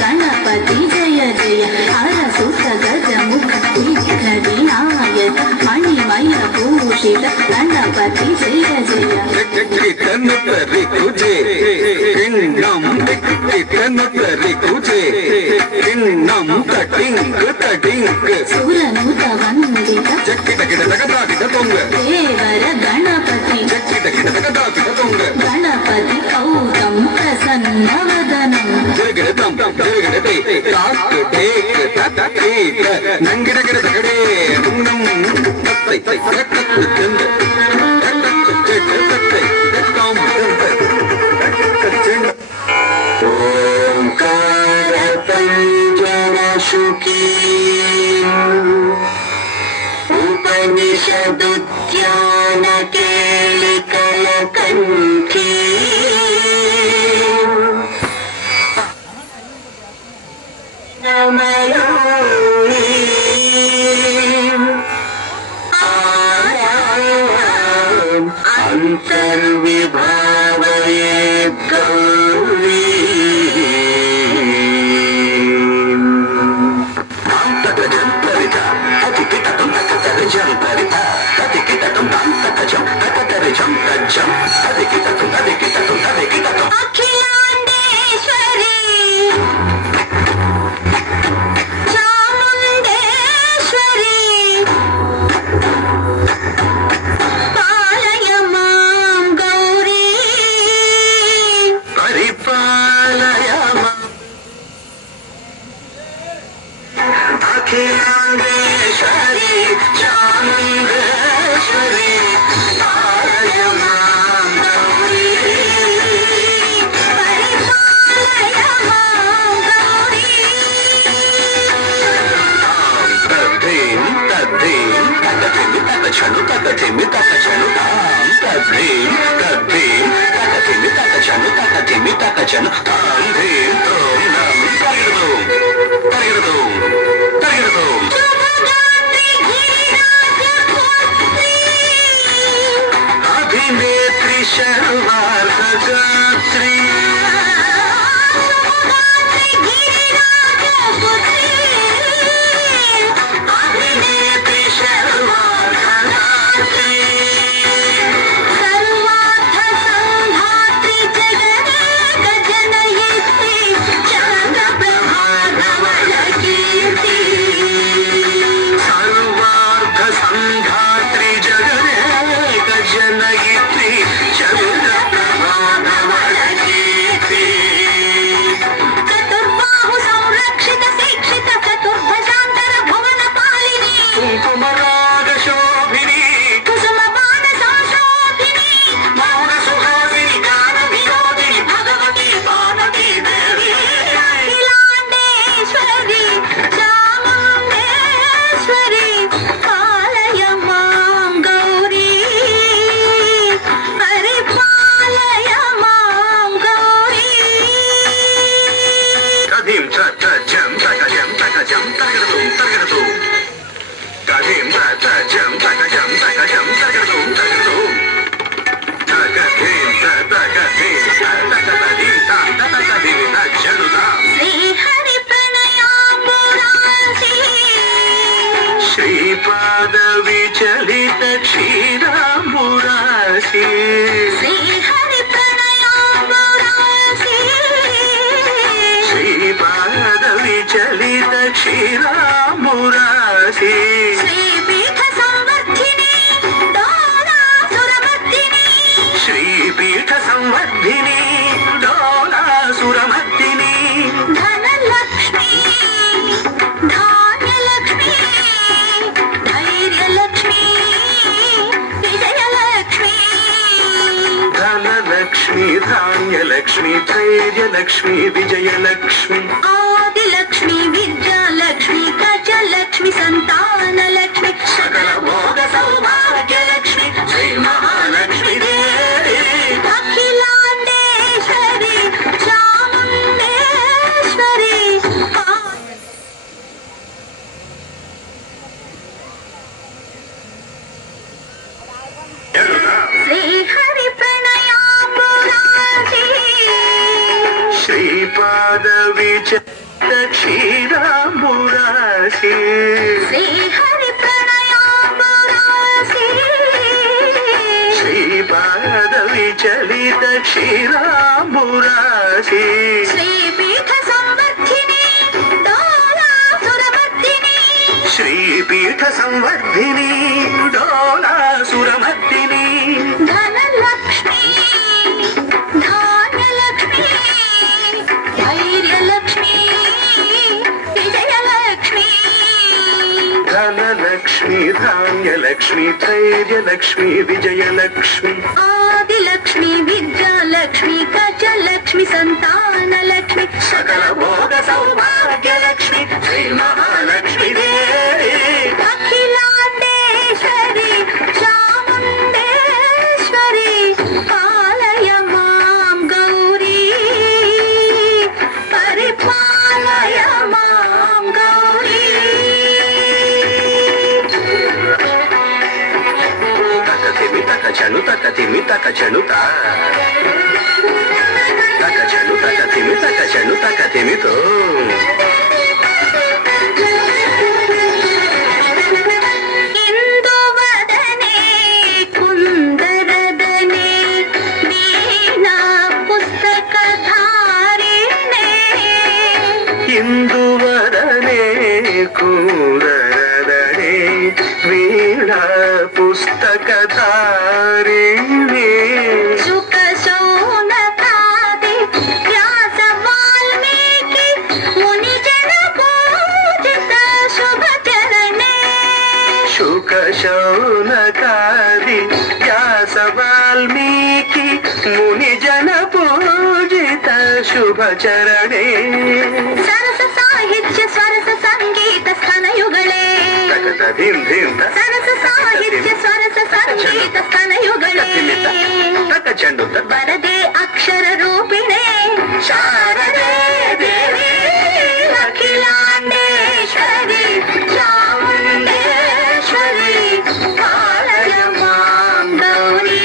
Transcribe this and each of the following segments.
गणपति जय जय हरसुत गजमुख विघ्नविनायक मणिमय भूषित गणपति जय जय सुरनुत वंदित देवर गणपति गणपति औतं प्रसन्नवदनं उपनिषदुद्यान केलिकल कंठी अंतर्विभावये गौरी अखिलांडेश्वरी चामुंडेश्वरी पालय मां गौरी परिपालय मां अखिलांडेश्वरी चामुंडेश्वरी अभिनेत्री शर्वार्धगात्री अभिनेत्री शर्वार्धगात्री सर्वार्थ संधात्री जगदेक जनयित्री चन्द्रप्रभाधवल कीर्ति सर्वार्थ संधात्री जगदेक जनयित्री चन्द्रप्रभाधवल कीर्ति चतुर्बाहु संरक्षित शिक्षित चतुर्भुजांतर भुवन पालिनी कुंकुमराग शोभिनी कुसुम बाण संशोभिनी मौन सुहासिनी गान विनोदिनी भगवती पार्वती देवी अखिलांडेश्वरी चामुंडेश्वरी पालय मां गौरी परिपालय मां गौरी कदीम चट जम तक जम तक जम तक तुम कदीम चट जम तक जम तक जम तक तुम कदीम चट कदीम तक कदीम तक कदीम जनुता श्री हरि प्रणयाम्बुरासी श्रीपाद विचलित क्षीराम्बुरासी श्री हरि प्रणयाम्बुरासी श्रीपाद विचलित क्षीराम्बुरासी श्रीपीठ संवर्धिनी लक्ष्मी धान्यलक्ष्मी धैर्यलक्ष्मी विजयलक्ष्मी आदिलक्ष्मी विद्यालक्ष्मी गजलक्ष्मी संतानलक्ष्मी सकल भोग सौभाग्यलक्ष्मी श्री महालक्ष्मी देवी अखिलांडेश्वरी चामुंडेश्वरी श्री हरि प्रणयाम्बुरासी श्रीपाद क्षीराम्बुरासी श्री हरि प्रणयाम्बुरासी श्रीपाद विचलित क्षीराम्बुरासी श्रीपीठ संवर्धिनी डोलासुरमर्दिनी श्रीपीठ संवर्धिनी डोलासुरमर्दिनी धनलक्ष्मी धान्यलक्ष्मी धैर्यलक्ष्मी विजयलक्ष्मी धनलक्ष्मी धान्यलक्ष्मी धैर्यलक्ष्मी विजयलक्ष्मी आदिलक्ष्मी विद्यालक्ष्मी गजलक्ष्मी संतानलक्ष्मी सकल भोग सौभाग्यलक्ष्मी श्री महालक्ष्मी देवी अखिलांडेश्वरी चामुंडेश्वरी पालय मां गौरी परिपालय मां गौरी तिमि तक चनुता तक चनु तक तिमि तो इंदुवदने कुंदरदने वीणा पुस्तकधारिणे इंदुवदने कुंदरदने वीणा पुस्तकधारिणे शुक शौनकादि व्यास वाल्मीकि मुनिजन पूजित शुभ चरणे शुक शौनकादि व्यास वाल्मीकि मुनिजन पूजित शुभ चरणे सरस साहित्य स्वरस संगीत स्तनयुगले धीम धीम सरस साहित्य स्वरस संगीत स्तनयुगले तक चंडु वरदे अक्षर रूपिणे शारदे देवी अखिलांडेश्वरी चामुंडेश्वरी पालय मां गौरी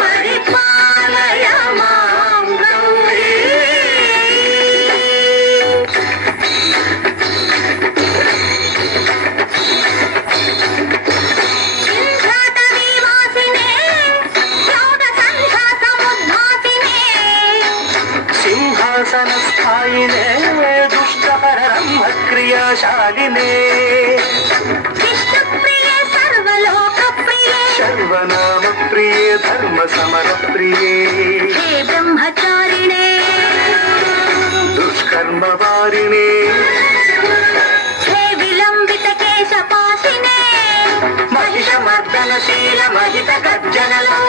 परिपालय मां गौरी सिंहासनीवासिने योगसंध्या समुद्भासिने सिंहासनस्थायिने दुष्टपरब्रह्म क्रियाशालिने विष्णुप्रिये सर्वलोकप्रिये सर्वनाम प्रिये धर्म समर प्रिये हे ब्रह्मचारिणे दुष्कर्म वारिणे हे विलंबित केशपाशिने महिषमर्दनशील महित गर्जनलो